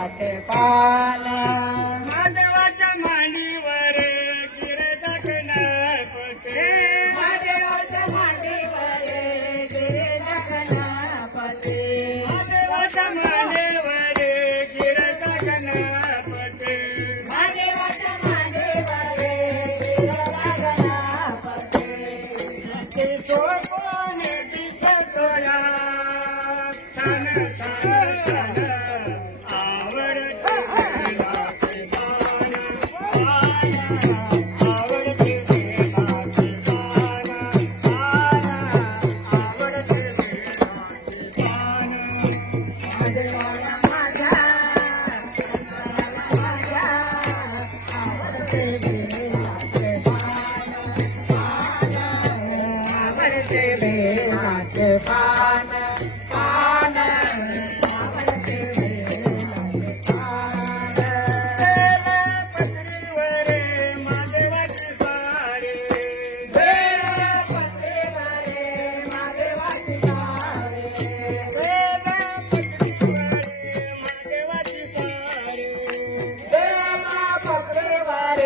बेलाचे पान महादेवाच्या मांडीवर गिरजा गणपती महादेवाच्या मांडीवर गिरजा गणपती महादेवाच्या मांडीवर गिरजा गणपती महादेवाच्या मांडीवर गिरजा गणपती कोण दिसतोया छान छान छान आवडते बेलाचे पान आवडते बेलाचे पान आवडते बेलाचे पान महादेवाला माझ्या शंकराला माझ्या आवडते बेलाचे पान आवडते बेलाचे पान आवडते बेलाचे पान पत्रीवर महादेवाची साडी बेलपत्रीवर महादेवाची साडी महादेवाची साडी बेलपत्रीवर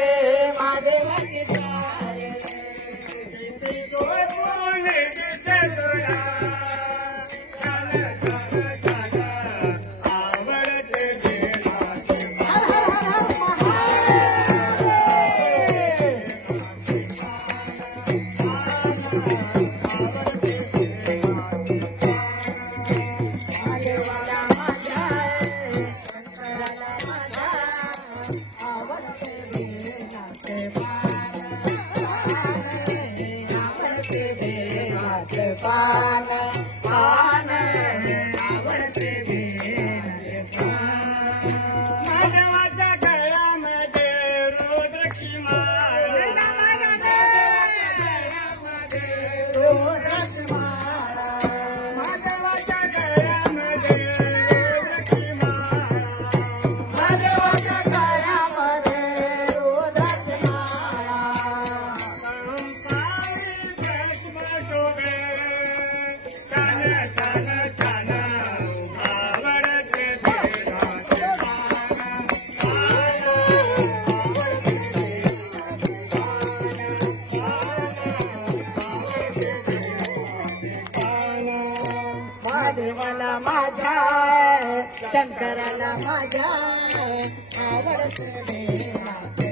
महादेवाची साडी कोण दिसतोया छान छान छान आवडते बेलाचे महादेवाला माझ्या शंकराला माझ्या आवडते बेलाचे पान आवडते बेलाचे पान आवडते बेलाचे पान मानवाच्या गळ्यामध्ये रुद्राची माळा रोजच माळा मानवाच्या गळ्यामध्ये रुद्राची माळा महादेवाच्या गळ्यामध्ये रोजच माळा पायी भस्म शोभे छान छान छान आवडते बेलाचे महादेवाला माझ्या शंकराला माझ्या आवडते बेलाचे